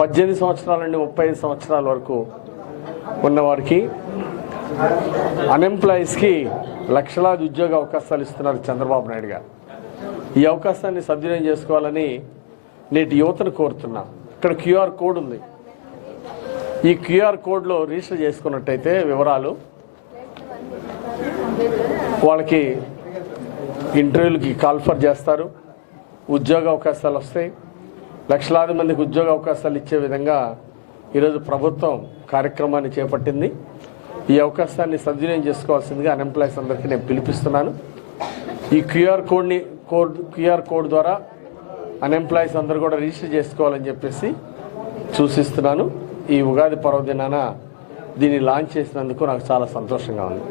18 సంవత్సరాల నుండి 35 సంవత్సరాల వరకు ఉన్నవారికి అన్ఎంప్లాయీస్కి లక్షలాది ఉద్యోగ అవకాశాలు ఇస్తున్నారు చంద్రబాబు నాయుడు గారు. ఈ అవకాశాన్ని సద్వినియోగం చేసుకోవాలని నేటి యువతను కోరుతున్నా. ఇక్కడ క్యూఆర్ కోడ్ ఉంది. ఈ క్యూఆర్ కోడ్లో రిజిస్టర్ చేసుకున్నట్టయితే వివరాలు వాళ్ళకి ఇంటర్వ్యూలకి కాల్ఫర్ చేస్తారు, ఉద్యోగ అవకాశాలు వస్తాయి. లక్షలాది మందికి ఉద్యోగ అవకాశాలు ఇచ్చే విధంగా ఈరోజు ప్రభుత్వం కార్యక్రమాన్ని చేపట్టింది. ఈ అవకాశాన్ని సద్వినియోగం చేసుకోవాల్సిందిగా అన్ఎంప్లాయీస్ అందరికీ నేను పిలిపిస్తున్నాను. ఈ క్యూఆర్ కోడ్ ద్వారా అన్ఎంప్లాయీస్ అందరూ కూడా రిజిస్టర్ చేసుకోవాలని చెప్పేసి సూచిస్తున్నాను. ఈ ఉగాది పర్వదినాన దీన్ని లాంచ్ చేసినందుకు నాకు చాలా సంతోషంగా ఉంది.